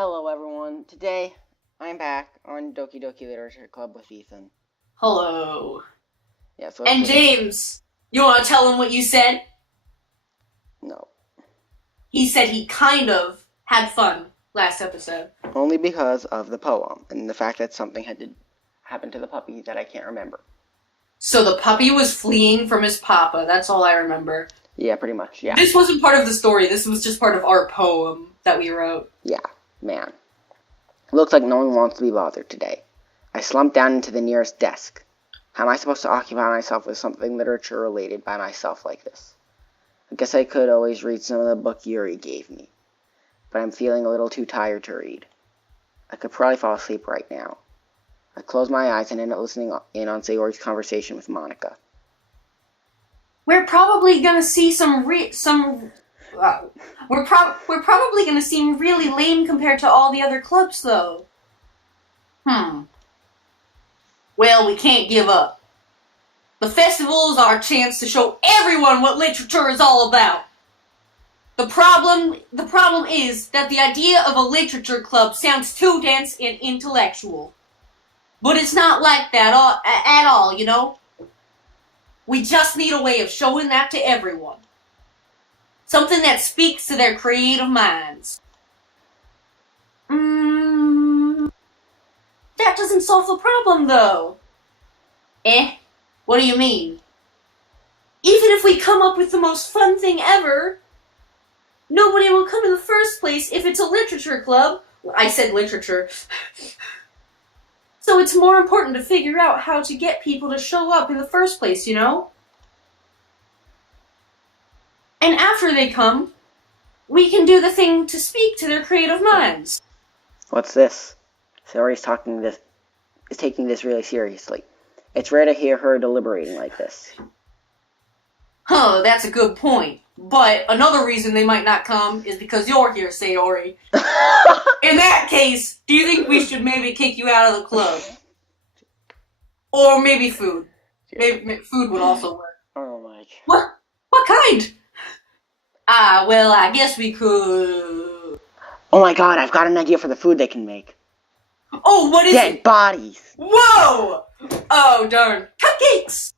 Hello, everyone. Today, I'm back on Doki Doki Literature Club with Ethan. Hello. Yeah, so And James, you want to tell him what you said? No. He said he kind of had fun last episode. Only because of the poem and the fact that something had to happen to the puppy that I can't remember. So the puppy was fleeing from his papa. That's all I remember. Yeah, pretty much, yeah. This wasn't part of the story. This was just part of our poem that we wrote. Yeah, man. Looks like no one wants to be bothered today. I slumped down into the nearest desk. How am I supposed to occupy myself with something literature-related by myself like this? I guess I could always read some of the book Yuri gave me, but I'm feeling a little too tired to read. I could probably fall asleep right now. I closed my eyes and ended up listening in on Sayori's conversation with Monica. We're probably gonna see we're probably gonna seem really lame compared to all the other clubs, though. Well, we can't give up. The festival is our chance to show everyone what literature is all about. The problem is that the idea of a literature club sounds too dense and intellectual. But it's not like that at all, you know? We just need a way of showing that to everyone. Something that speaks to their creative minds. That doesn't solve the problem, though. What do you mean? Even if we come up with the most fun thing ever, nobody will come in the first place if it's a literature club. I said literature. So it's more important to figure out how to get people to show up in the first place, you know? And after they come, we can do the thing to speak to their creative minds. What's this? Sayori's taking this really seriously. It's rare to hear her deliberating like this. Huh, that's a good point. But another reason they might not come is because you're here, Sayori. In that case, do you think we should maybe kick you out of the club? Or maybe food. Maybe food would also work. Oh my god. What kind? Well, I guess we could... Oh my god, I've got an idea for the food they can make. Oh, what is it? Dead bodies! Whoa! Oh, darn. Cupcakes!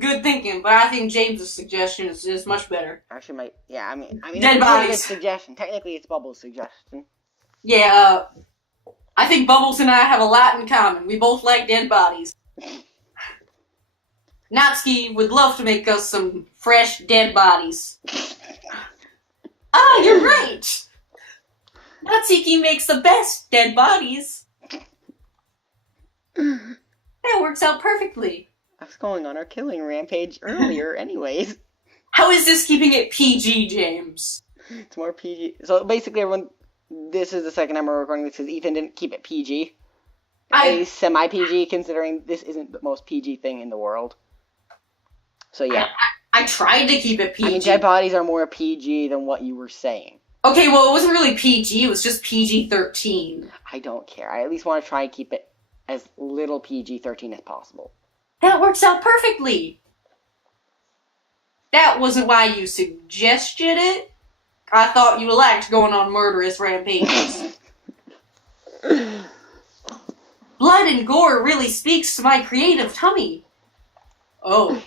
Good thinking, but I think James' suggestion is much better. Actually, I mean, dead bodies. It's a good suggestion. Technically, it's Bubbles' suggestion. Yeah, I think Bubbles and I have a lot in common. We both like dead bodies. Natsuki would love to make us some fresh dead bodies. You're right! Natsuki makes the best dead bodies. That works out perfectly. I was going on our killing rampage earlier anyways. How is this keeping it PG, James? It's more PG. So basically, everyone, this is the second time we're recording this because Ethan didn't keep it PG. A semi-PG, considering this isn't the most PG thing in the world. So yeah. I tried to keep it PG. I mean, dead bodies are more PG than what you were saying. Okay, well, it wasn't really PG, it was just PG-13. I don't care. I at least want to try and keep it as little PG-13 as possible. That works out perfectly. That wasn't why you suggested it. I thought you liked going on murderous rampages. Blood and gore really speaks to my creative tummy. Oh. ...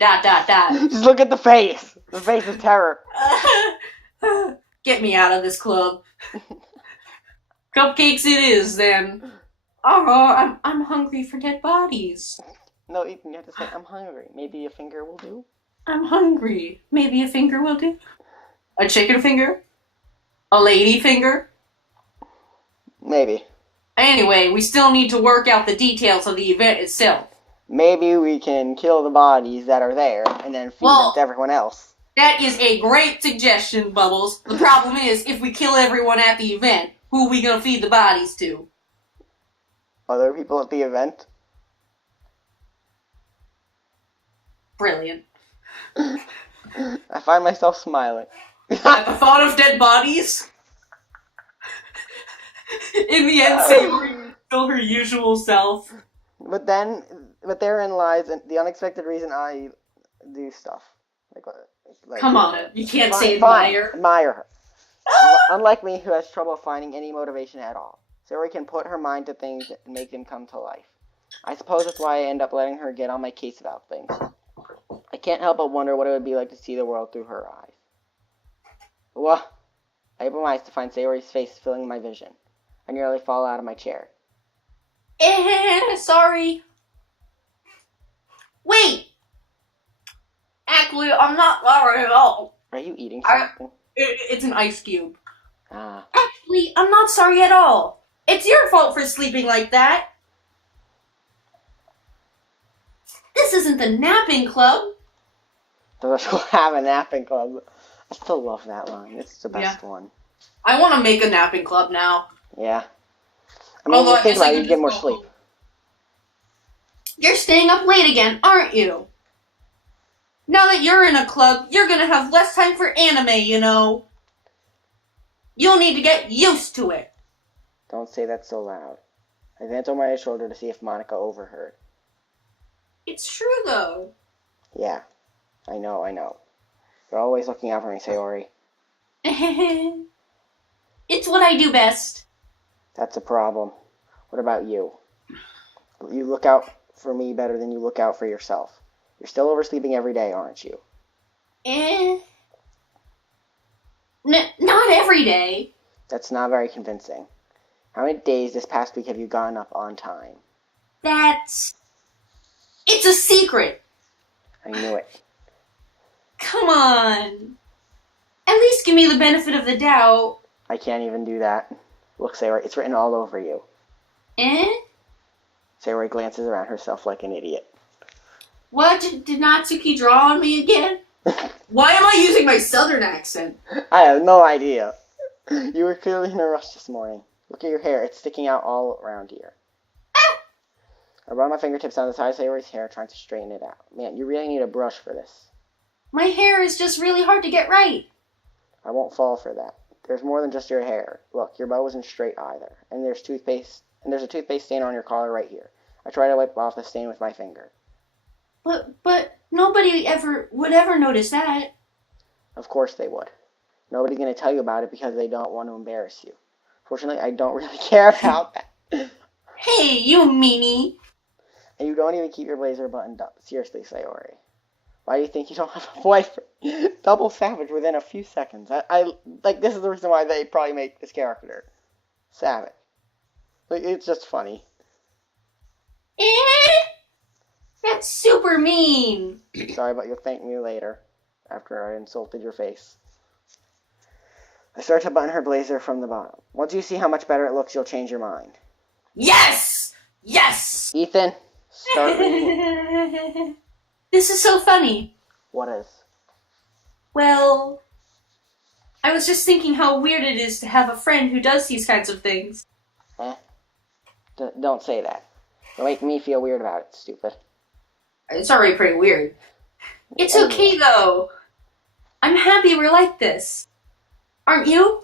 Just look at the face. The face of terror. Get me out of this club. Cupcakes it is, then. Oh, I'm hungry for dead bodies. No, Ethan, you have to say, I'm hungry. Maybe a finger will do? I'm hungry. Maybe a finger will do? A chicken finger? A lady finger? Maybe. Anyway, we still need to work out the details of the event itself. Maybe we can kill the bodies that are there and then feed them to everyone else. That is a great suggestion, Bubbles. The problem is, if we kill everyone at the event, who are we going to feed the bodies to? Other people at the event? Brilliant. I find myself smiling. At the thought of dead bodies? In the end, Sayori is still her usual self. But therein lies the unexpected reason I do stuff. Like come on, you can't say fine, admire. Admire her. Unlike me, who has trouble finding any motivation at all, Sayori can put her mind to things and make them come to life. I suppose that's why I end up letting her get on my case about things. I can't help but wonder what it would be like to see the world through her eyes. Wah! I open my eyes to find Sayori's face filling my vision. I nearly fall out of my chair. Sorry. Wait! Actually, I'm not sorry at all. Are you eating something? It's an ice cube. Ah. Actually, I'm not sorry at all. It's your fault for sleeping like that. This isn't the napping club. Does she'll have a napping club? I still love that line. It's the best one. I want to make a napping club now. Yeah. I mean, you think about it, you get more sleep. You're staying up late again, aren't you? Now that you're in a club, you're gonna have less time for anime, you know. You'll need to get used to it. Don't say that so loud. I glanced over my shoulder to see if Monica overheard. It's true, though. Yeah, I know. You're always looking out for me, Sayori. It's what I do best. That's a problem. What about you? You look out for me better than you look out for yourself. You're still oversleeping every day, aren't you? Not every day. That's not very convincing. How many days this past week have you gotten up on time? It's a secret. I knew it. Come on. At least give me the benefit of the doubt. I can't even do that. Look, Sayori, it's written all over you. Sayori glances around herself like an idiot. What? Did Natsuki draw on me again? Why am I using my southern accent? I have no idea. You were clearly in a rush this morning. Look at your hair. It's sticking out all around here. I run my fingertips down the side of Sayori's hair, trying to straighten it out. Man, you really need a brush for this. My hair is just really hard to get right. I won't fall for that. There's more than just your hair. Look, your bow isn't straight either. And there's a toothpaste stain on your collar right here. I try to wipe off the stain with my finger. But nobody would ever notice that. Of course they would. Nobody's going to tell you about it because they don't want to embarrass you. Fortunately, I don't really care about that. Hey, you meanie. And you don't even keep your blazer buttoned up. Seriously, Sayori. Why do you think you don't have a boyfriend? Double savage within a few seconds. This is the reason why they probably make this character savage. It's just funny. That's super mean. Sorry, but you'll thank me later, after I insulted your face. I start to button her blazer from the bottom. Once you see how much better it looks, you'll change your mind. Yes! Yes! Ethan, start reading. This is so funny. What is? Well, I was just thinking how weird it is to have a friend who does these kinds of things. Don't say that. You'll make me feel weird about it, stupid. It's already pretty weird. It's okay, though. I'm happy we're like this. Aren't you?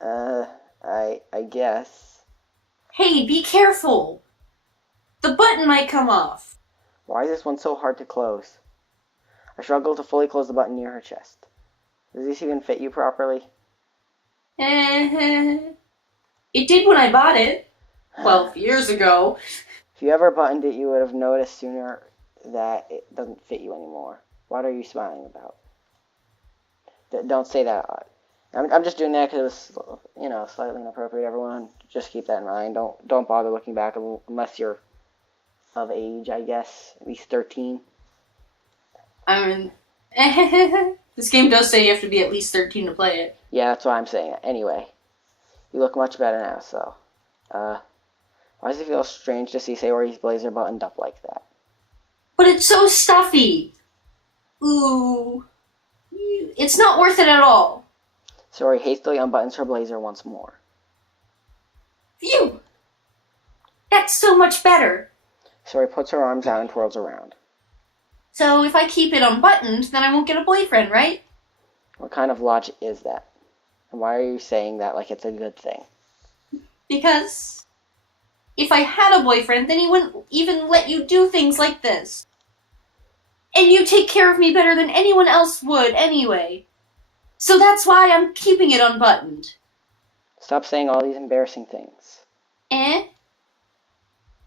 I guess. Hey, be careful. The button might come off. Why is this one so hard to close? I struggle to fully close the button near her chest. Does this even fit you properly? It did when I bought it. 12 years ago. If you ever buttoned it, you would have noticed sooner that it doesn't fit you anymore. What are you smiling about? Don't say that. I'm just doing that because it was, slightly inappropriate. Everyone, just keep that in mind. Don't bother looking back unless you're of age, I guess. At least 13. I mean, this game does say you have to be at least 13 to play it. Yeah, that's why I'm saying it. Anyway, you look much better now, so. Why does it feel strange to see Sayori's blazer buttoned up like that? But it's so stuffy. Ooh. It's not worth it at all. Sayori hastily unbuttons her blazer once more. Phew! That's so much better. Sayori puts her arms out and twirls around. So if I keep it unbuttoned, then I won't get a boyfriend, right? What kind of logic is that? And why are you saying that like it's a good thing? Because if I had a boyfriend, then he wouldn't even let you do things like this. And you take care of me better than anyone else would, anyway. So that's why I'm keeping it unbuttoned. Stop saying all these embarrassing things. Eh?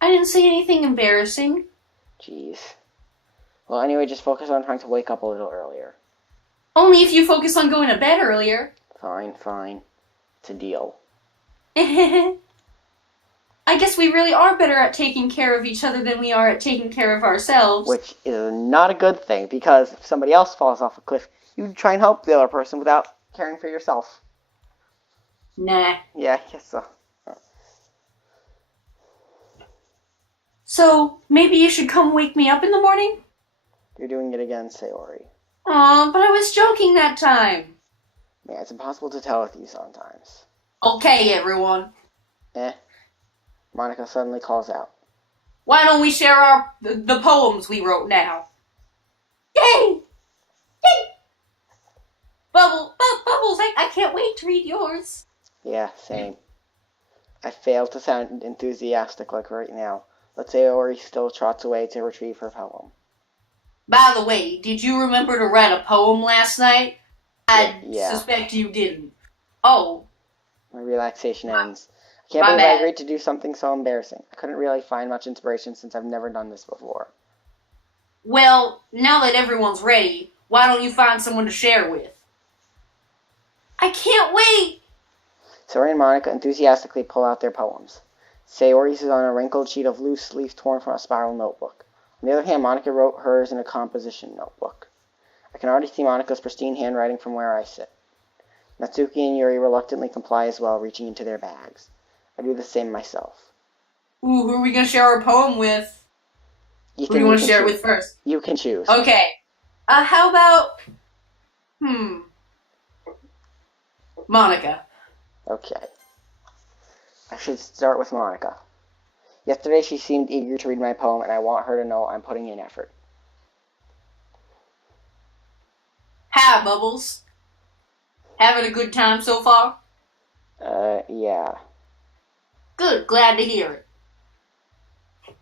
I didn't say anything embarrassing. Jeez. Well, anyway, just focus on trying to wake up a little earlier. Only if you focus on going to bed earlier. Fine. It's a deal. I guess we really are better at taking care of each other than we are at taking care of ourselves. Which is not a good thing, because if somebody else falls off a cliff, you try and help the other person without caring for yourself. Nah. Yeah, I guess so. So, maybe you should come wake me up in the morning? You're doing it again, Sayori. Aw, but I was joking that time. Yeah, it's impossible to tell with you sometimes. Okay, everyone. Monica suddenly calls out. Why don't we share the poems we wrote now? Yay! Yay! Bubbles, I can't wait to read yours. Yeah, same. I fail to sound enthusiastic like right now, but Sayori still trots away to retrieve her poem. By the way, did you remember to write a poem last night? I Yeah. suspect you didn't. Oh. My relaxation ends. I can't My believe bad. I agreed to do something so embarrassing. I couldn't really find much inspiration since I've never done this before. Well, now that everyone's ready, why don't you find someone to share with? I can't wait! Sayori and Monica enthusiastically pull out their poems. Sayori's is on a wrinkled sheet of loose leaf torn from a spiral notebook. On the other hand, Monica wrote hers in a composition notebook. I can already see Monica's pristine handwriting from where I sit. Natsuki and Yuri reluctantly comply as well, reaching into their bags. I do the same myself. Ooh, who are we going to share our poem with? Who do you want to share it with first? You can choose. Okay. How about... Monica. Okay. I should start with Monica. Yesterday she seemed eager to read my poem, and I want her to know I'm putting in effort. Hi, Bubbles. Having a good time so far? Yeah. Good, glad to hear it.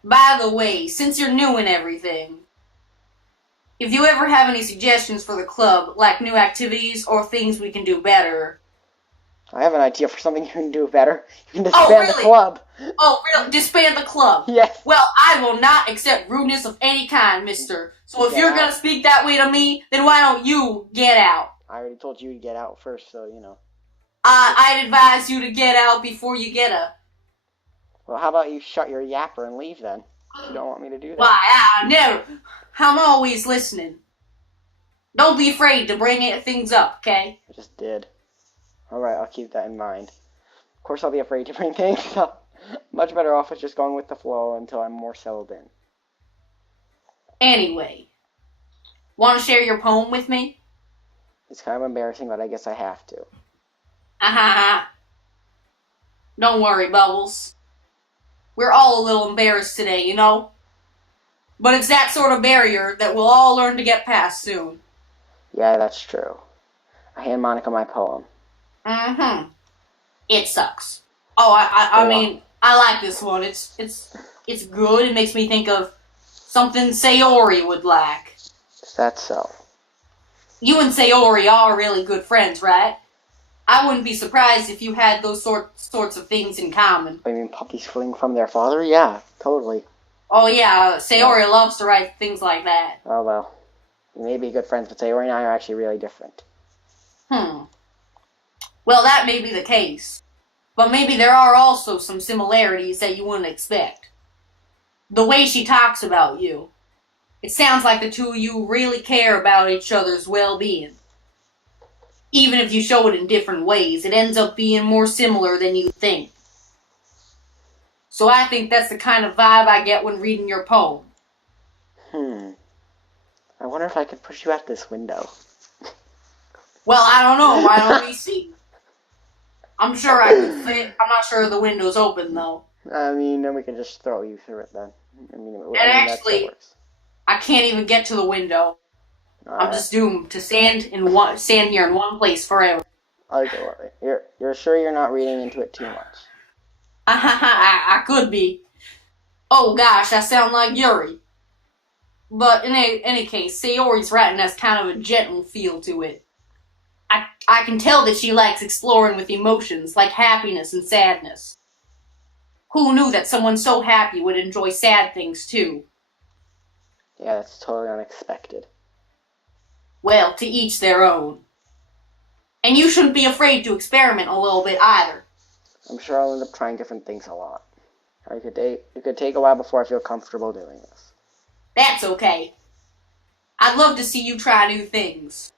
By the way, since you're new and everything, if you ever have any suggestions for the club, like new activities or things we can do better... I have an idea for something you can do better. You can disband the club. Oh, really? Disband the club? Yes. Well, I will not accept rudeness of any kind, mister. So if you're going to speak that way to me, then why don't you get out? I already told you to get out first, so, you know. I'd advise you to get out before you get a... Well, how about you shut your yapper and leave, then? You don't want me to do that. Why, I never... I'm always listening. Don't be afraid to bring things up, okay? I just did. Alright, I'll keep that in mind. Of course I'll be afraid to bring things up. Much better off with just going with the flow until I'm more settled in. Anyway, want to share your poem with me? It's kind of embarrassing, but I guess I have to. Don't worry, Bubbles. We're all a little embarrassed today, you know? But it's that sort of barrier that we'll all learn to get past soon. Yeah, that's true. I hand Monica my poem. It sucks. Oh, I mean, I like this one. It's good. It makes me think of something Sayori would like. That's so. You and Sayori are really good friends, right? I wouldn't be surprised if you had those sorts of things in common. I mean, puppies fleeing from their father? Yeah, totally. Oh yeah, Sayori loves to write things like that. Oh well. We may be good friends, but Sayori and I are actually really different. Well, that may be the case. But maybe there are also some similarities that you wouldn't expect. The way she talks about you. It sounds like the two of you really care about each other's well-being. Even if you show it in different ways, it ends up being more similar than you think. So I think that's the kind of vibe I get when reading your poem. I wonder if I could push you out this window. Well, I don't know. Why don't we see? I'm sure I could fit. I'm not sure the window's open, though. I mean, then we can just throw you through it then. And actually, I can't even get to the window. I'm just doomed to stand here in one place forever. Okay, you're sure you're not reading into it too much? I could be. Oh gosh, I sound like Yuri. But in any case, Sayori's writing has kind of a gentle feel to it. I can tell that she likes exploring with emotions like happiness and sadness. Who knew that someone so happy would enjoy sad things too? Yeah, that's totally unexpected. Well, to each their own. And you shouldn't be afraid to experiment a little bit either. I'm sure I'll end up trying different things a lot. It could take a while before I feel comfortable doing this. That's okay. I'd love to see you try new things.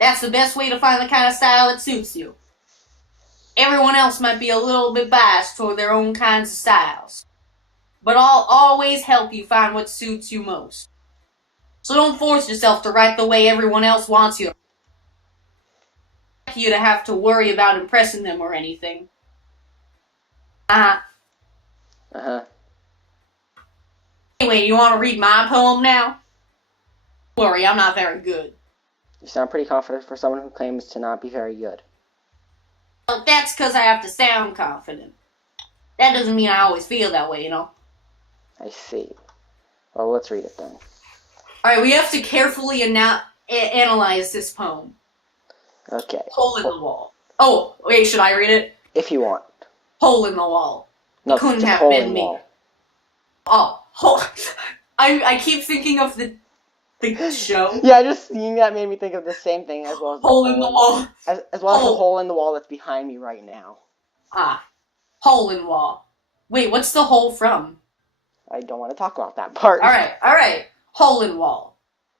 That's the best way to find the kind of style that suits you. Everyone else might be a little bit biased toward their own kinds of styles. But I'll always help you find what suits you most. So don't force yourself to write the way everyone else wants you to have to worry about impressing them or anything. Uh-huh. Anyway, you want to read my poem now? Don't worry, I'm not very good. You sound pretty confident for someone who claims to not be very good. Well, that's because I have to sound confident. That doesn't mean I always feel that way, you know? I see. Well, let's read it then. Alright, we have to carefully analyze this poem. Okay. Hole in the wall. Oh, wait, should I read it? If you want. Hole in the wall. No, Couldn't just have hole been in me. wall. Oh, hole. I keep thinking of the show. Yeah, just seeing that made me think of the same thing as well as Hole in the wall. As well as the hole in the wall that's behind me right now. Hole in wall. Wait, what's the hole from? I don't want to talk about that part. Alright. Hole in wall.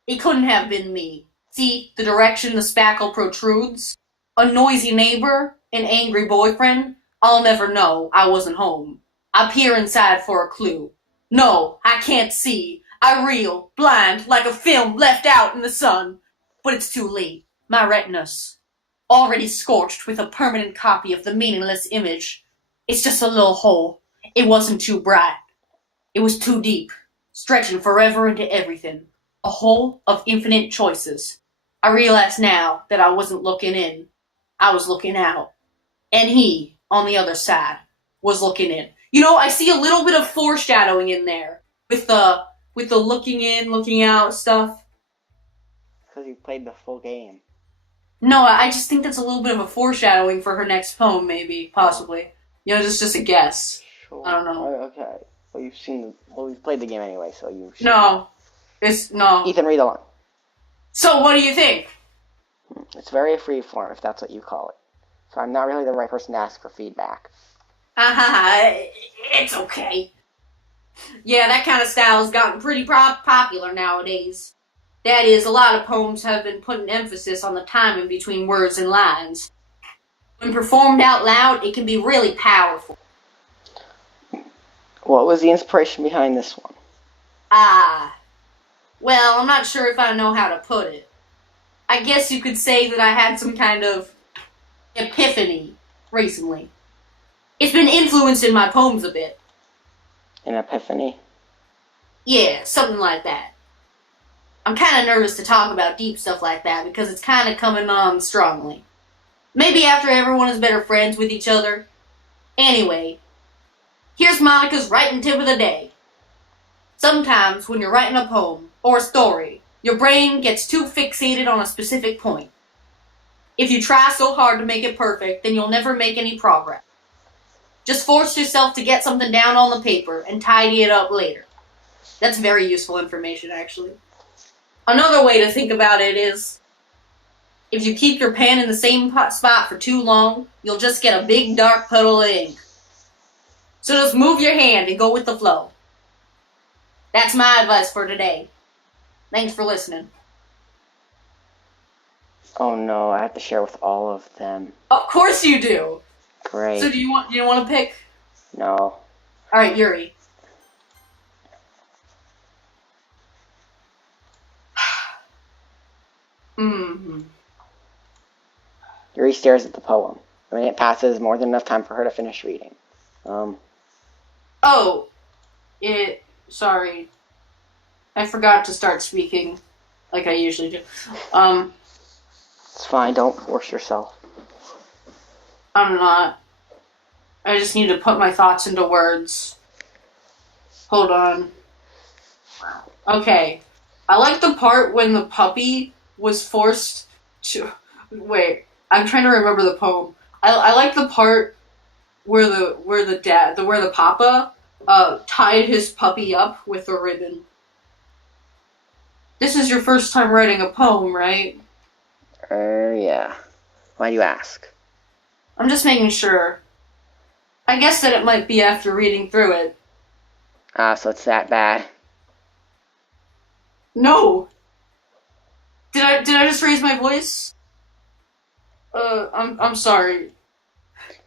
It couldn't have been me. See, the direction the spackle protrudes? A noisy neighbor? An angry boyfriend? I'll never know. I wasn't home. I peer inside for a clue. No, I can't see. I reel, blind, like a film left out in the sun. But it's too late. My retina's already scorched with a permanent copy of the meaningless image. It's just a little hole. It wasn't too bright. It was too deep, stretching forever into everything. A hole of infinite choices. I realize now that I wasn't looking in. I was looking out. And he, on the other side, was looking in. You know, I see a little bit of foreshadowing in there with the looking in, looking out stuff. Because you played the full game. No, I just think that's a little bit of a foreshadowing for her next poem, maybe, possibly. You know, just a guess. Sure. I don't know. Okay. Well, you've played the game anyway, so you should. No. Ethan, read along. So, what do you think? It's very freeform, if that's what you call it. So I'm not really the right person to ask for feedback. It's okay. Yeah, that kind of style has gotten pretty popular nowadays. That is, a lot of poems have been putting emphasis on the timing between words and lines. When performed out loud, it can be really powerful. What was the inspiration behind this one? Well, I'm not sure if I know how to put it. I guess you could say that I had some kind of epiphany recently. It's been influencing my poems a bit. An epiphany? Yeah, something like that. I'm kind of nervous to talk about deep stuff like that because it's kind of coming on strongly. Maybe after everyone is better friends with each other. Anyway, here's Monica's writing tip of the day. Sometimes when you're writing a poem or a story, your brain gets too fixated on a specific point. If you try so hard to make it perfect, then you'll never make any progress. Just force yourself to get something down on the paper and tidy it up later. That's very useful information, actually. Another way to think about it is, if you keep your pen in the same spot for too long, you'll just get a big dark puddle of ink. So just move your hand and go with the flow. That's my advice for today. Thanks for listening. Oh no, I have to share with all of them. Of course you do. Great. So do you want to pick? No. Alright, Yuri. Yuri stares at the poem. A minute passes, more than enough time for her to finish reading. Sorry. I forgot to start speaking like I usually do. It's fine, don't force yourself. I'm not. I just need to put my thoughts into words. Hold on. Okay. I like the part when the puppy was forced to... Wait, I'm trying to remember the poem. I like the part where the papa tied his puppy up with a ribbon. This is your first time writing a poem, right? Yeah. Why do you ask? I'm just making sure. I guess that it might be after reading through it. So it's that bad? No! Did I just raise my voice? I'm sorry.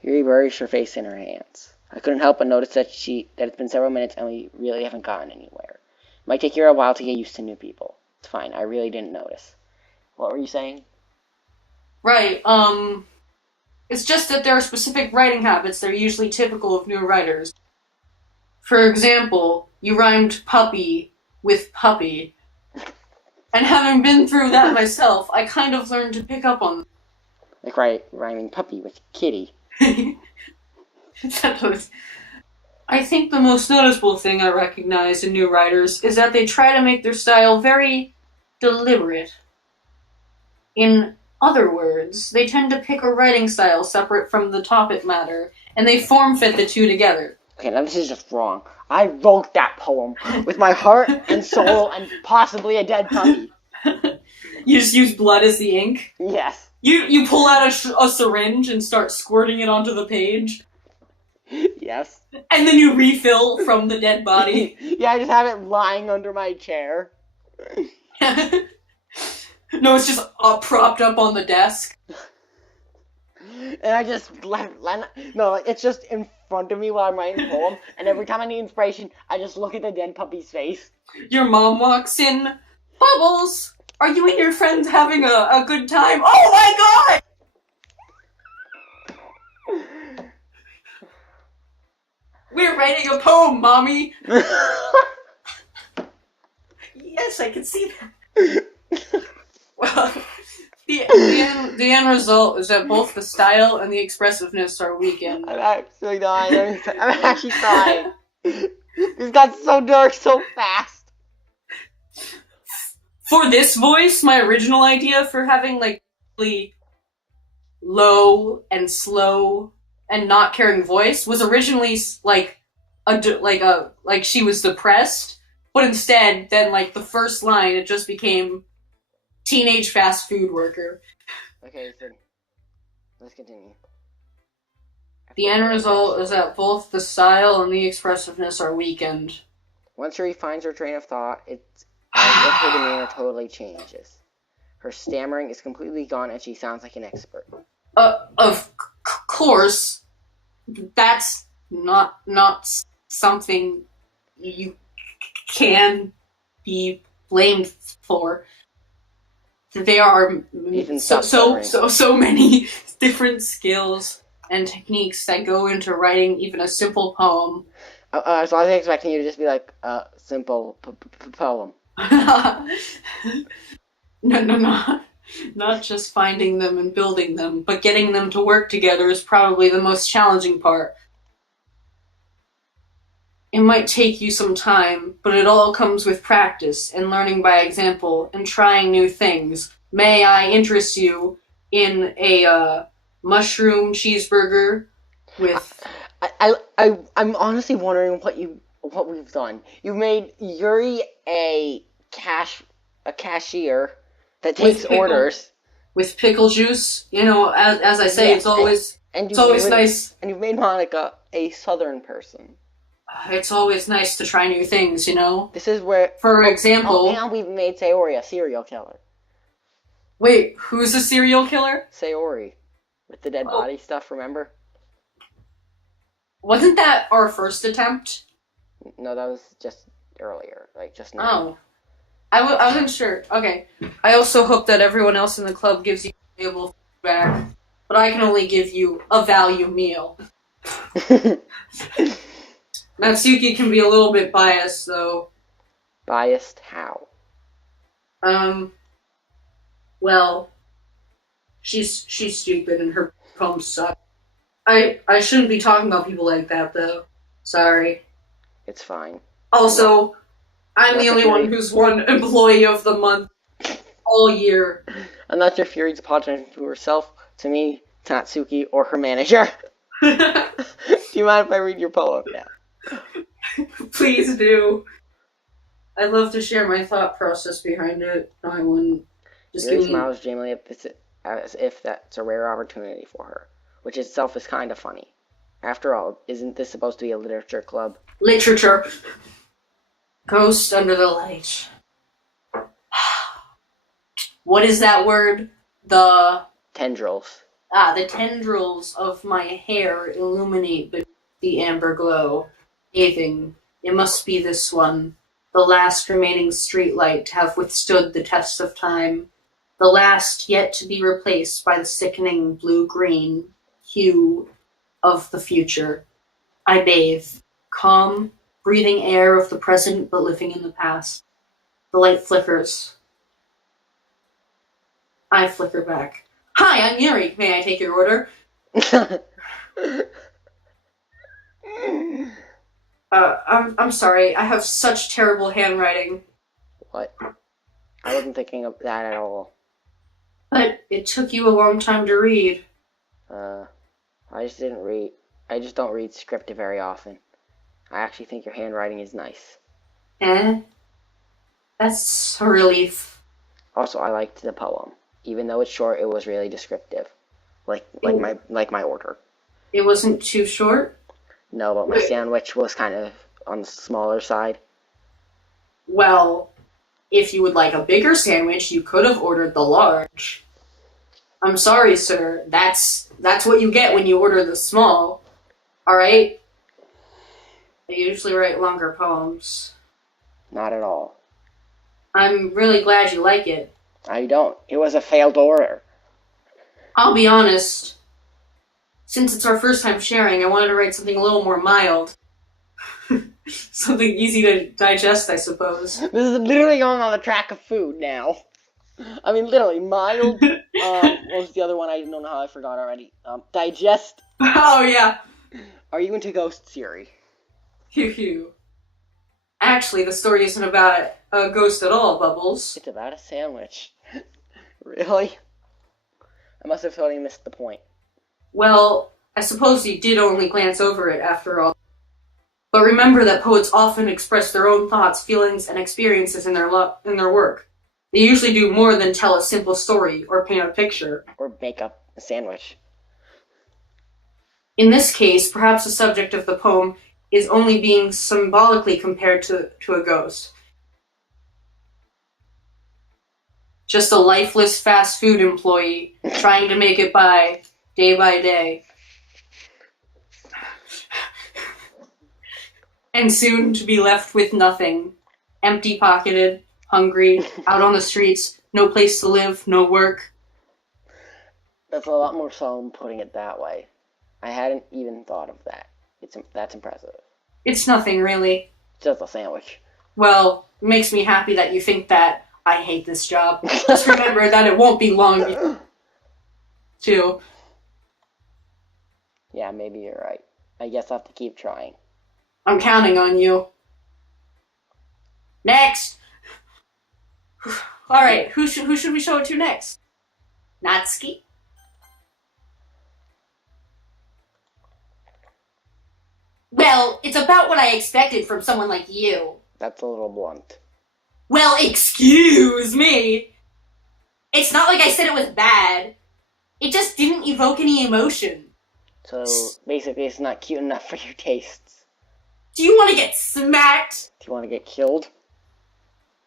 Yuri buries her face in her hands. I couldn't help but notice that it's been several minutes and we really haven't gotten anywhere. It might take you a while to get used to new people. It's fine, I really didn't notice. What were you saying? Right, it's just that there are specific writing habits that are usually typical of new writers. For example, you rhymed puppy with puppy. And having been through that myself, I kind of learned to pick up on them. Like rhyming puppy with kitty. I think the most noticeable thing I recognize in new writers is that they try to make their style very deliberate. In other words, they tend to pick a writing style separate from the topic matter, and they form-fit the two together. Okay, now this is just wrong. I wrote that poem with my heart and soul and possibly a dead puppy. You just use blood as the ink? Yes. You pull out a syringe and start squirting it onto the page? Yes. And then you refill from the dead body? Yeah, I just have it lying under my chair. No, it's just propped up on the desk. And I just it's just in front of me while I'm writing a poem, and every time I need inspiration, I just look at the dead puppy's face. Your mom walks in. Bubbles, are you and your friends having a good time? Oh my god! We're writing a poem, Mommy! Yes, I can see that. Well, the end result is that both the style and the expressiveness are weakened. I'm actually dying. I'm actually crying. This got so dark so fast. For this voice, my original idea for having like really low and slow and not caring voice was originally like she was depressed, but instead, then like the first line, it just became teenage fast food worker. Okay, so let's continue. The end result is that both the style and the expressiveness are weakened. Once Yuri finds her train of thought, it's as if her demeanor totally changes. Her stammering is completely gone and she sounds like an expert. Of course, that's not something you can be blamed for. There are so many different skills and techniques that go into writing even a simple poem. So I was expecting you to just be like, simple poem. No. Not just finding them and building them, but getting them to work together is probably the most challenging part. It might take you some time, but it all comes with practice and learning by example and trying new things. May I interest you in a mushroom cheeseburger with... I'm honestly wondering what we've done. You made Yuri a cashier that takes orders. With pickle juice. You know, as I say, yes, it's always nice. And you've made Monica a southern person. It's always nice to try new things, you know? This is where... For example... and we've made Sayori a serial killer. Wait, who's a serial killer? Sayori. With the dead body stuff, remember? Wasn't that our first attempt? No, that was just earlier. Like, just now. Oh. I wasn't sure. Okay. I also hope that everyone else in the club gives you valuable feedback, but I can only give you a value meal. Natsuki can be a little bit biased, though. Biased how? Well, she's stupid and her poems suck. I shouldn't be talking about people like that, though. Sorry. It's fine. Also, I'm the only one who's won Employee of the Month. all year. I'm not sure if you read apologizing to herself, to me, to Natsuki, or her manager. Do you mind if I read your poem now? Please do. I'd love to share my thought process behind it. No, I wouldn't. Just Yuri give me smiles dreamily as if that's a rare opportunity for her, which itself is kind of funny. After all, isn't this supposed to be a literature club? literature. Ghost under the light. What is that word? Tendrils. The tendrils of my hair illuminate the amber glow. Gazing, it must be this one, the last remaining streetlight to have withstood the test of time, the last yet to be replaced by the sickening blue-green hue of the future. I bathe, calm, breathing air of the present but living in the past. The light flickers. I flicker back. Hi, I'm Yuri. May I take your order? I'm sorry. I have such terrible handwriting. What? I wasn't thinking of that at all. But it took you a long time to read. I just didn't read. I just don't read script very often. I actually think your handwriting is nice. That's a relief. Also, I liked the poem. Even though it's short, it was really descriptive. Like my order. It wasn't too short? No, but my sandwich was kind of on the smaller side. Well, if you would like a bigger sandwich, you could have ordered the large. I'm sorry, sir. That's what you get when you order the small. Alright? I usually write longer poems. Not at all. I'm really glad you like it. I don't. It was a failed order. I'll be honest. Since it's our first time sharing, I wanted to write something a little more mild. Something easy to digest, I suppose. This is literally going on the track of food now. I mean, literally, mild. What was the other one? I don't know how I forgot already. Digest. Oh, yeah. Are you into ghosts, Yuri? Phew. Actually, the story isn't about a ghost at all, Bubbles. It's about a sandwich. Really? I must have totally missed the point. Well, I suppose you did only glance over it after all. But remember that poets often express their own thoughts, feelings, and experiences in their work. They usually do more than tell a simple story or paint a picture. Or make up a sandwich. In this case, perhaps the subject of the poem is only being symbolically compared to a ghost. Just a lifeless fast food employee trying to make it by day. And soon to be left with nothing. Empty-pocketed, hungry, out on the streets, no place to live, no work. That's a lot more solemn putting it that way. I hadn't even thought of that. That's impressive. It's nothing, really. It's just a sandwich. Well, it makes me happy that you think that. I hate this job. Just remember that it won't be long, too. Yeah, maybe you're right. I guess I'll have to keep trying. I'm counting on you. Next! Alright, who should we show it to next? Natsuki? Well, it's about what I expected from someone like you. That's a little blunt. Well, excuse me! It's not like I said it was bad. It just didn't evoke any emotion. So, basically, it's not cute enough for your tastes. Do you want to get smacked? Do you want to get killed?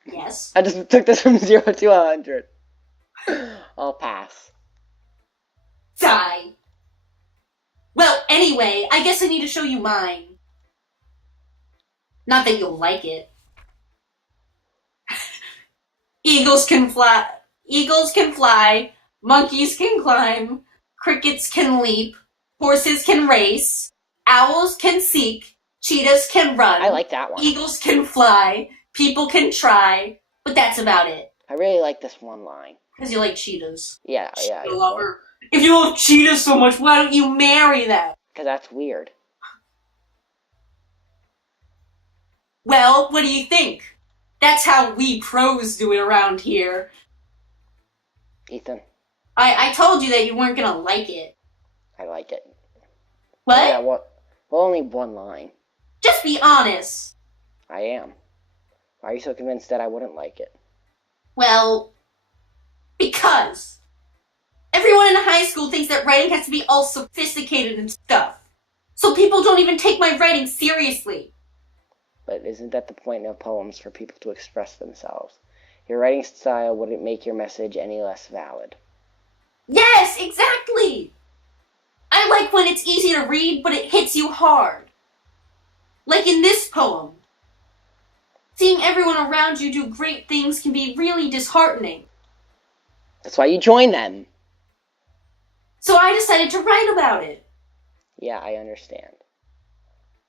Yes. I just took this from 0 to 100. I'll pass. Die. Well, anyway, I guess I need to show you mine. Not that you'll like it. Eagles can fly, monkeys can climb, crickets can leap, horses can race, owls can seek, cheetahs can run. I like that one. Eagles can fly, people can try, but that's about it. I really like this one line. Because you like cheetahs. Yeah. Lover. If you love cheetahs so much, why don't you marry them? Because that's weird. Well, what do you think? That's how we pros do it around here. Ethan. I told you that you weren't gonna like it. I like it. What? Yeah, what? Well, only one line. Just be honest. I am. Why are you so convinced that I wouldn't like it? Well, because everyone in high school thinks that writing has to be all sophisticated and stuff. So people don't even take my writing seriously. But isn't that the point of poems, for people to express themselves? Your writing style wouldn't make your message any less valid. Yes, exactly! I like when it's easy to read, but it hits you hard. Like in this poem. Seeing everyone around you do great things can be really disheartening. That's why you join them. So I decided to write about it. Yeah, I understand.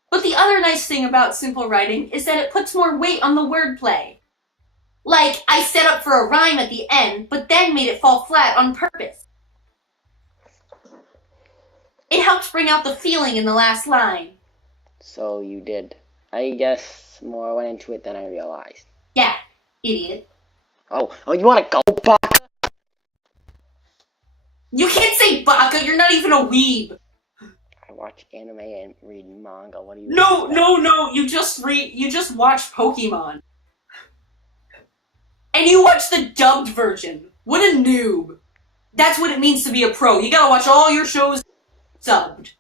But the other nice thing about simple writing is that it puts more weight on the wordplay. Like, I set up for a rhyme at the end, but then made it fall flat on purpose. It helps bring out the feeling in the last line. So you did. I guess more went into it than I realized. Yeah, idiot. Oh, you want to go, Baka? You can't say baka, you're not even a weeb. I watch anime and read manga. What do you? No, you just watched Pokemon. And you watch the dubbed version. What a noob. That's what it means to be a pro. You gotta watch all your shows subbed.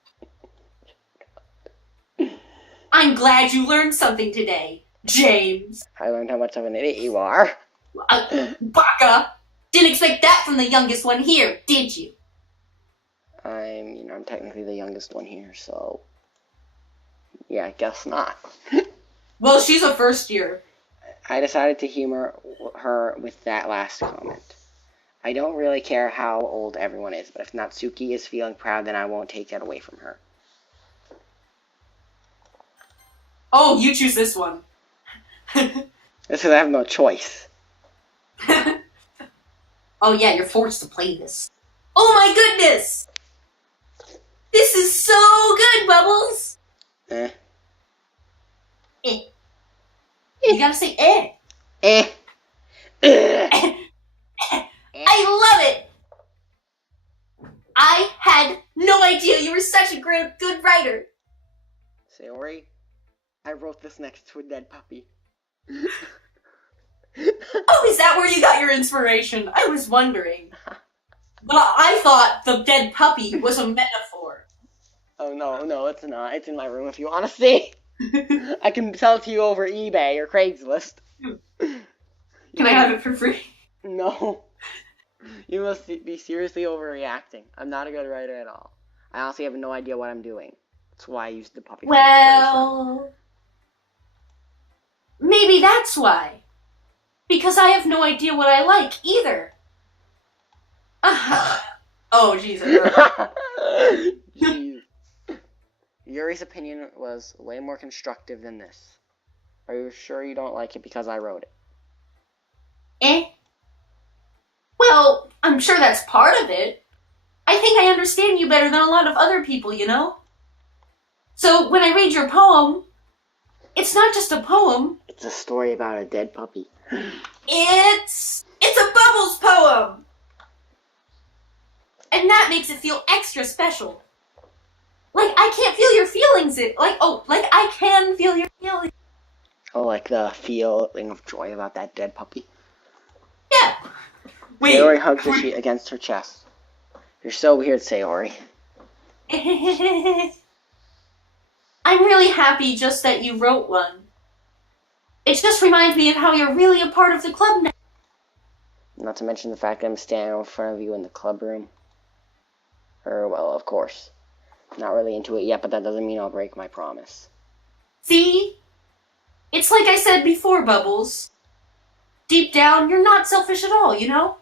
I'm glad you learned something today, James. I learned how much of an idiot you are. Baka! Didn't expect that from the youngest one here, did you? I'm technically the youngest one here, so yeah, I guess not. Well, she's a first year. I decided to humor her with that last comment. I don't really care how old everyone is, but if Natsuki is feeling proud, then I won't take that away from her. Oh, you choose this one. This is I have no choice. Oh yeah, you're forced to play this. Oh my goodness! This is so good, Bubbles! Eh. Eh. You gotta say eh. Eh. I love it! I had no idea you were such a good writer. Sayori, I wrote this next to a dead puppy. Oh, is that where you got your inspiration? I was wondering. But I thought the dead puppy was a metaphor. Oh, no, it's not. It's in my room if you want to see. I can sell it to you over eBay or Craigslist. Can I have it for free? No. You must be seriously overreacting. I'm not a good writer at all. I honestly have no idea what I'm doing. That's why I used the puppy. Well, maybe that's why. Because I have no idea what I like either. Oh, Jesus. Jeez. Yuri's opinion was way more constructive than this. Are you sure you don't like it because I wrote it? Eh? Well, I'm sure that's part of it. I think I understand you better than a lot of other people, you know? So when I read your poem, it's not just a poem. It's a story about a dead puppy. It's a Bubbles poem! And that makes it feel extra special. Like, I can't feel your feelings. I can feel your feelings. Oh, like the feeling of joy about that dead puppy? Yeah. Wait. Sayori hugs the sheet against her chest. You're so weird, Sayori. I'm really happy just that you wrote one. It just reminds me of how you're really a part of the club now. Not to mention the fact that I'm standing in front of you in the club room. Well, of course. Not really into it yet, but that doesn't mean I'll break my promise. See? It's like I said before, Bubbles. Deep down, you're not selfish at all, you know?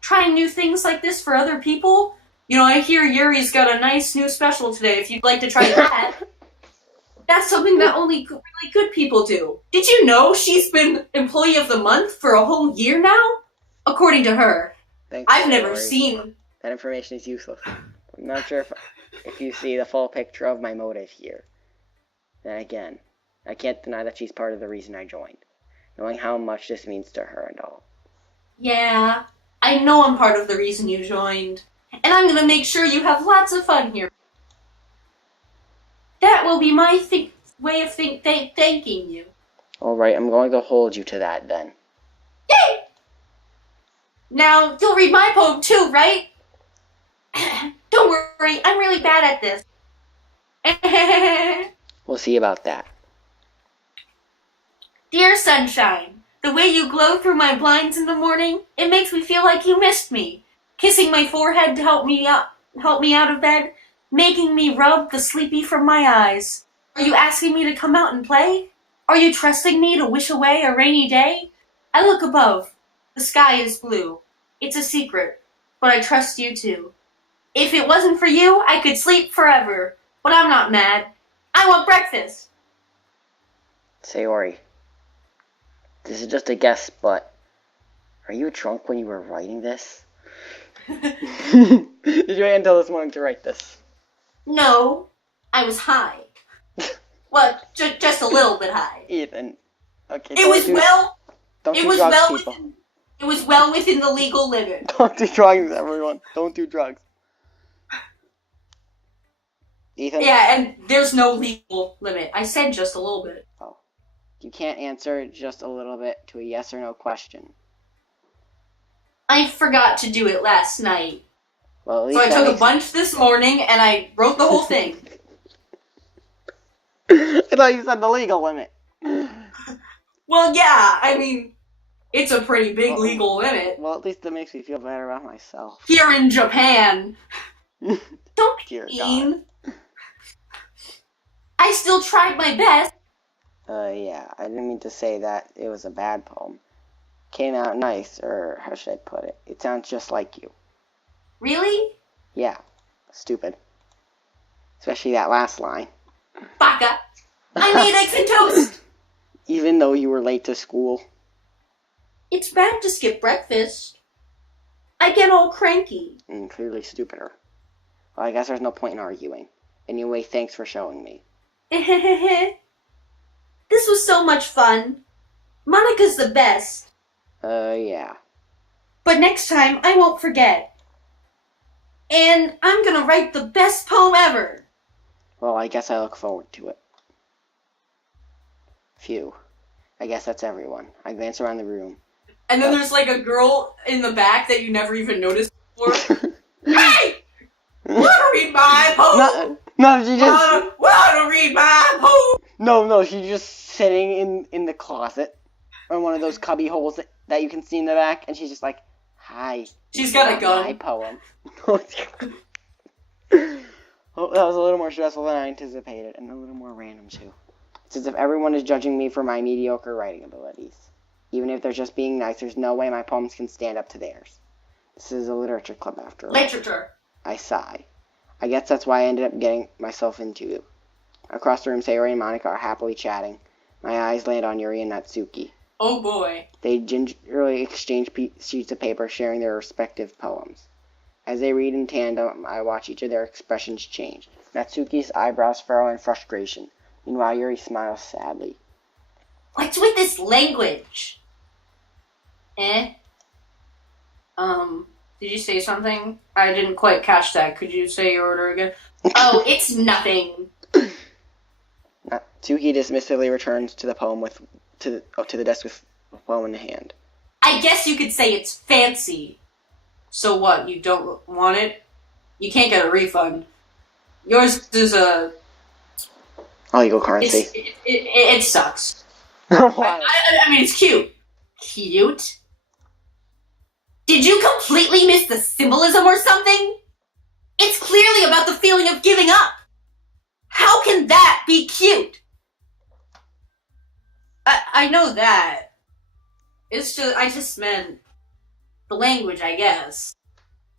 Trying new things like this for other people. You know, I hear Yuri's got a nice new special today, if you'd like to try that. That's something that only really good people do. Did you know she's been Employee of the Month for a whole year now? According to her. Thanks, I've never Sayori. seen... That information is useless. I'm not sure if you see the full picture of my motive here. Then again, I can't deny that she's part of the reason I joined. Knowing how much this means to her and all. Yeah, I know I'm part of the reason you joined, and I'm gonna make sure you have lots of fun here. That will be my way of thanking you. Alright, I'm going to hold you to that then. Yay! Now, you'll read my poem too, right? Don't worry, I'm really bad at this. We'll see about that. Dear sunshine, the way you glow through my blinds in the morning, it makes me feel like you missed me. Kissing my forehead to help me out of bed, making me rub the sleepy from my eyes. Are you asking me to come out and play? Are you trusting me to wish away a rainy day? I look above. The sky is blue. It's a secret, but I trust you too. If it wasn't for you, I could sleep forever. But I'm not mad. I want breakfast. Sayori, this is just a guess, but are you drunk when you were writing this? Did you wait until this morning to write this? No, I was high. Well, just a little bit high. Ethan. Okay. It was well within the legal limit. Don't do drugs, everyone. Don't do drugs. Ethan? Yeah, and there's no legal limit. I said just a little bit. Oh. You can't answer just a little bit to a yes or no question. I forgot to do it last night. Well, at least so I took a bunch this morning and I wrote the whole thing. I thought you said the legal limit. Well, yeah, I mean, it's a pretty big legal limit. Well, at least it makes me feel better about myself. Here in Japan. Don't be mean. I still tried my best. Yeah, I didn't mean to say that it was a bad poem. Came out nice, or how should I put it? It sounds just like you. Really? Yeah, stupid. Especially that last line. Baka! I made eggs and toast! Even though you were late to school. It's bad to skip breakfast. I get all cranky. And clearly stupider. Well, I guess there's no point in arguing. Anyway, thanks for showing me. This was so much fun. Monica's the best. Yeah. But next time, I won't forget. And I'm gonna write the best poem ever. Well, I guess I look forward to it. Phew. I guess that's everyone. I glance around the room. And then there's like a girl in the back that you never even noticed before. Hey! Wanna read my poem? No, she just... Wanna read my poem? No, she's just sitting in the closet. Or one of those cubby holes that you can see in the back. And she's just like, hi. She's got a gun. My poem. Oh, that was a little more stressful than I anticipated. And a little more random, too. It's as if everyone is judging me for my mediocre writing abilities. Even if they're just being nice, there's no way my poems can stand up to theirs. This is a literature club, after all. Literature. I sigh. I guess that's why I ended up getting myself into it. Across the room, Sayori and Monica are happily chatting. My eyes land on Yuri and Natsuki. Oh boy. They gingerly exchange sheets of paper, sharing their respective poems. As they read in tandem, I watch each of their expressions change. Natsuki's eyebrows furrow in frustration. Meanwhile, Yuri smiles sadly. What's with this language? Did you say something? I didn't quite catch that. Could you say your order again? Oh, it's nothing. Natsuki dismissively returns to the poem to the desk with a poem in hand. I guess you could say it's fancy. So what? You don't want it? You can't get a refund. Yours is a... Illegal currency. It sucks. Why? I mean, it's cute. Cute? Did you completely miss the symbolism or something? It's clearly about the feeling of giving up. How can that be cute? I know that. I just meant the language, I guess.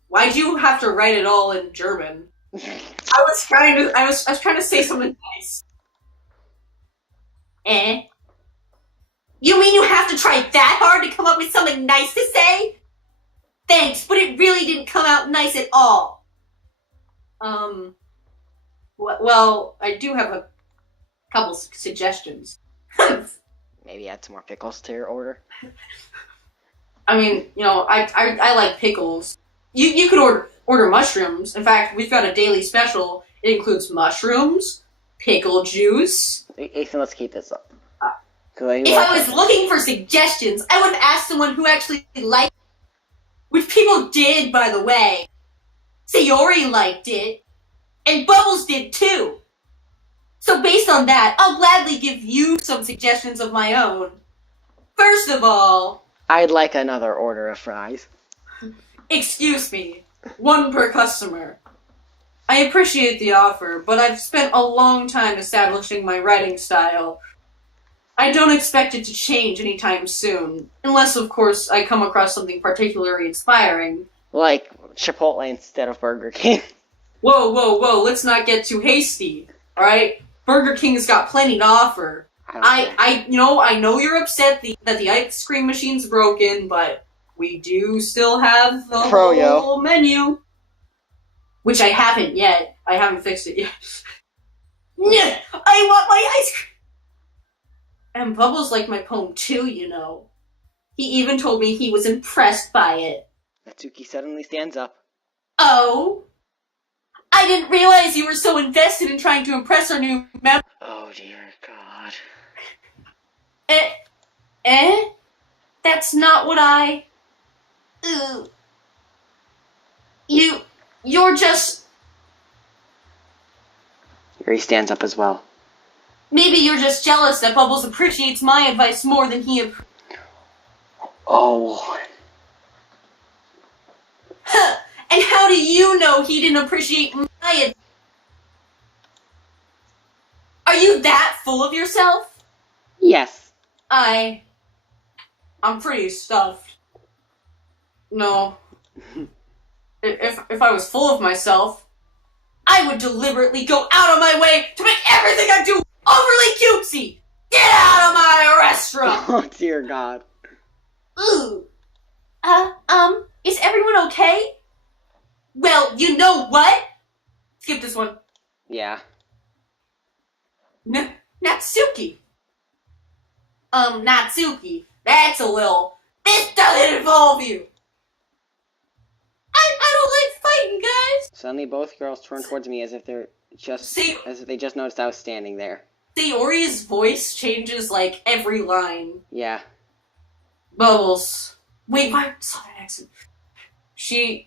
Why'd you have to write it all in German? I was trying to say something nice. You mean you have to try that hard to come up with something nice to say? Thanks, but it really didn't come out nice at all. Well, I do have a couple suggestions. Maybe add some more pickles to your order. I mean, I like pickles. You could order mushrooms. In fact, we've got a daily special. It includes mushrooms, pickle juice. Ethan, let's keep this up. If I was looking for suggestions, I would have asked someone who actually liked it. Which people did, by the way. Sayori liked it. And Bubbles did too. So based on that, I'll gladly give you some suggestions of my own. First of all... I'd like another order of fries. Excuse me. One per customer. I appreciate the offer, but I've spent a long time establishing my writing style. I don't expect it to change anytime soon. Unless, of course, I come across something particularly inspiring. Like Chipotle instead of Burger King. Whoa, let's not get too hasty, alright? Burger King's got plenty to offer. I know you're upset that the ice cream machine's broken, but we do still have the whole menu. Which I haven't yet. I haven't fixed it yet. I want my ice cream! And Bubbles liked my poem too, you know. He even told me he was impressed by it. Natsuki suddenly stands up. Oh? I didn't realize you were so invested in trying to impress our new member. Oh dear God. That's not what I... You're just... Yuri stands up as well. Maybe you're just jealous that Bubbles appreciates my advice more than he... Oh. Huh. And how do you know he didn't appreciate my advice? Are you that full of yourself? Yes. I'm pretty stuffed. No. If I was full of myself, I would deliberately go out of my way to make everything I do overly cutesy! Get out of my restaurant! Oh dear God. Ooh. Is everyone okay? Well, you know what? Skip this one. Yeah. Natsuki. Natsuki. That's a little... This doesn't involve you! I don't like fighting, guys! Suddenly both girls turn towards me as if they just noticed I was standing there. Sayori's voice changes like every line. Yeah. Bubbles. Wait, why Southern accent? She's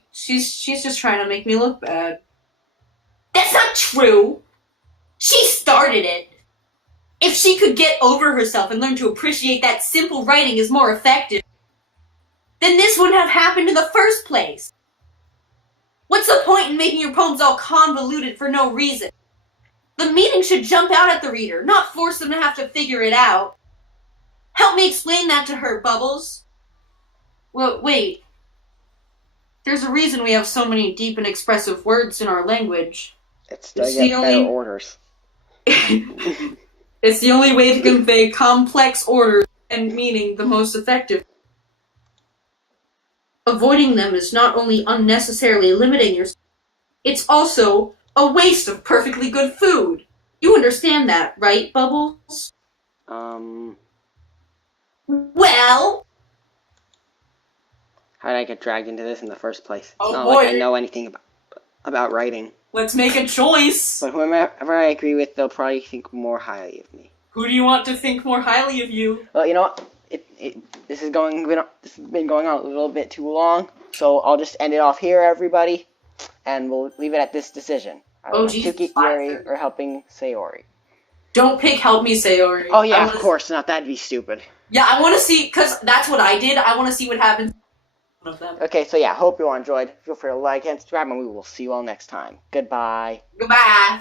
just trying to make me look bad. That's not true! She started it! If she could get over herself and learn to appreciate that simple writing is more effective, then this wouldn't have happened in the first place. What's the point in making your poems all convoluted for no reason? The meaning should jump out at the reader, not force them to have to figure it out. Help me explain that to her, Bubbles. Well, wait. There's a reason we have so many deep and expressive words in our language. It's to get better orders. It's the only way to convey complex orders and meaning the most effective. Avoiding them is not only unnecessarily limiting yourself, it's also a waste of perfectly good food. You understand that, right, Bubbles? Well... How did I get dragged into this in the first place? It's oh not boy. like I know anything about writing. Let's make a choice! But whoever I agree with, they'll probably think more highly of me. Who do you want to think more highly of you? Well, you know what? This has been going on a little bit too long, so I'll just end it off here, everybody, and we'll leave it at this decision. Natsuki, Yuri, or helping Sayori. Don't pick Help Me Sayori. Oh yeah, of course not. That'd be stupid. Yeah, I want to see, because that's what I did. I want to see what happens. Of them. Okay, so yeah, hope you all enjoyed. Feel free to like and subscribe, and we will see you all next time. Goodbye. Goodbye.